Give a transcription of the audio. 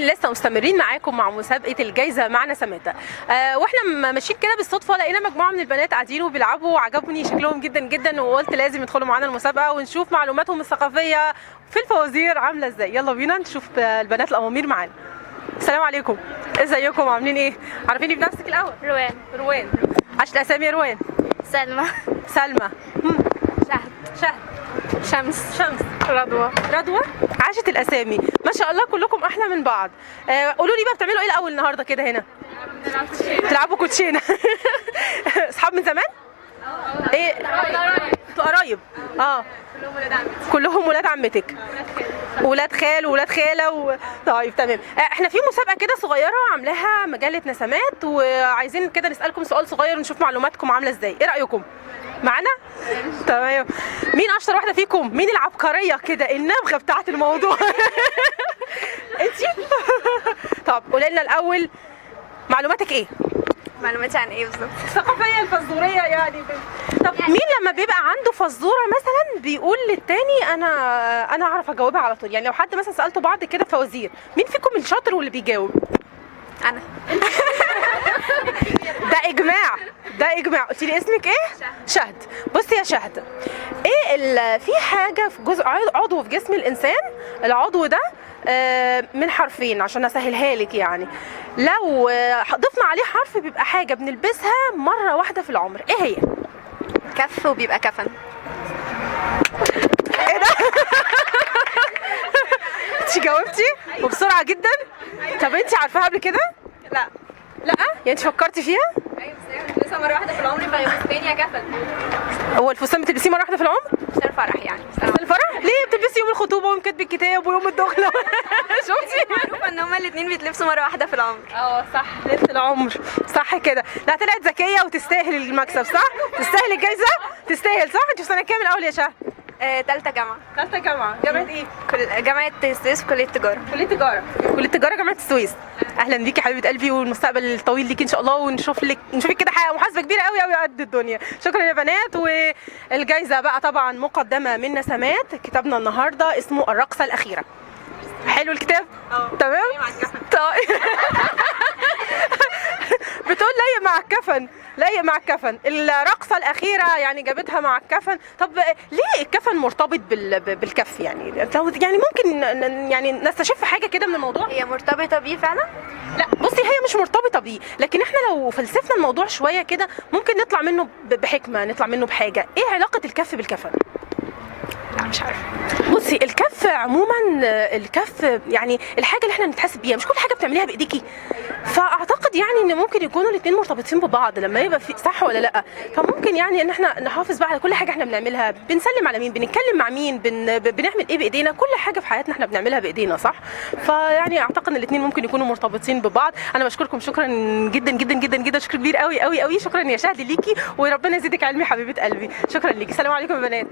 مكملين لسه مستمرين معاكم مع مسابقه الجايزه مع نسماتة. واحنا ماشيين كده بالصدفه لقينا مجموعه من البنات قاعدين وبيلعبوا وعجبني شكلهم جدا جدا، وقلت لازم يدخلوا معانا المسابقه ونشوف معلوماتهم الثقافيه في الفوازير عامله ازاي. يلا بينا نشوف البنات الامامير معانا. السلام عليكم، ازيكم عاملين ايه؟ عارفيني بنفسك الاول؟ روان. عشت الاسامي يا روان؟ سلمى. شهد. شمس. رضوى. عاشت الاسامي ما شاء الله، كلكم احلى من بعض. قولوا لي بقى بتعملوا ايه الاول النهارده كده هنا؟ بتلعبوا كوتشينه. اصحاب من زمان؟ ايه انتوا قرايب؟ كلهم ولاد عمتك، ولاد خال وولاد خاله طيب تمام. احنا في مسابقه كده صغيره عاملاها مجله نسمات، وعايزين كده نسالكم سؤال صغير ونشوف معلوماتكم عامله ازاي. ايه رايكم معانا؟ تمام. مين اشطر واحده فيكم؟ مين العبقريه كده النبغه بتاعت الموضوع؟ انتي؟ طب قولي لنا الاول معلوماتك ايه؟ معلوماتي عن ايه بالظبط؟ الثقافيه الفزوريه يعني. طب مين لما بيبقى عنده فزوره مثلا بيقول للتاني انا اعرف اجاوبها على طول؟ يعني لو حد مثلا سالته بعض كده فوازير، مين فيكم الشاطر واللي بيجاوب؟ انا. ده اجماع. قلتي لي اسمك ايه؟ شهد. بصي يا شهد، ايه في حاجه في جزء عضو في جسم الانسان، العضو ده من حرفين عشان اسهلها لك يعني. لو ضفنا عليه حرف بيبقى حاجه بنلبسها مره واحده في العمر، ايه هي؟ كف وبيبقى كفن. ايه ده؟ انت جاوبتي وبسرعه جدا. طب انت عارفاها قبل كده؟ لا يعني انت فكرتي فيها؟ ايوه، بس هي بتلبسها مره واحده في العمر فهي فستان يا كفن. هو الفستان بتلبسيه مره واحده في العمر؟ عشان الفرح يعني. الفرح؟ ليه بتلبسي يوم الخطوبه ويوم كتب الكتاب ويوم الدخله؟ شفتي؟ معروفه ان هما الاثنين بيتلبسوا مره واحده في العمر. صح، ليله العمر، صح كده. لا طلعت ذكيه وتستاهل المكسب، صح؟ تستاهل الجايزه؟ تستاهل، صح؟ انت في سنه كام الاول يا شهد؟ ثالثه جامعه. جامعه ايه؟ جامعه السويس، كليه تجاره. كليه تجاره جامعه السويس. اهلا بيكي حبيبه قلبي، والمستقبل الطويل ليكي ان شاء الله، نشوفك كده محاسبه كبيره قوي قد الدنيا. شكرا يا بنات. والجايزه بقى طبعا مقدمه من نسمات. كتابنا النهارده اسمه الرقصه الاخيره. حلو الكتاب؟ تمام؟ طيب. بتقول لايق مع الكفن. الرقصه الاخيره يعني جابتها مع الكفن. طب ليه الكفن مرتبط بالكف يعني ممكن يعني نستشف حاجه كده من الموضوع؟ هي مرتبطه بيه فعلا؟ لا بصي، هي مش مرتبطه بيه، لكن احنا لو فلسفنا الموضوع شويه كده ممكن نطلع منه بحكمه، نطلع منه بحاجه. ايه علاقه الكف بالكفن؟ لا مش عارفه. بصي الكف عموما، الكف يعني الحاجه اللي احنا بنتحاسب بيها، مش كل حاجه بتعمليها بايديكي. فاعتقد يعني ان ممكن يكونوا الاثنين مرتبطين ببعض لما يبقى في، صح ولا لا؟ فممكن يعني ان احنا نحافظ بقى على كل حاجه احنا بنعملها، بنسلم على مين، بنتكلم مع مين، بنعمل ايه بايدينا، كل حاجه في حياتنا احنا بنعملها بايدينا، صح؟ فيعني اعتقد ان الاثنين ممكن يكونوا مرتبطين ببعض. انا بشكركم شكرا جدا جدا جدا جدا، شكر كبير قوي قوي قوي. شكرا يا شهد ليكي، وربنا يزيدك علمي حبيبه قلبي. شكرا ليكي. السلام عليكم يا بنات.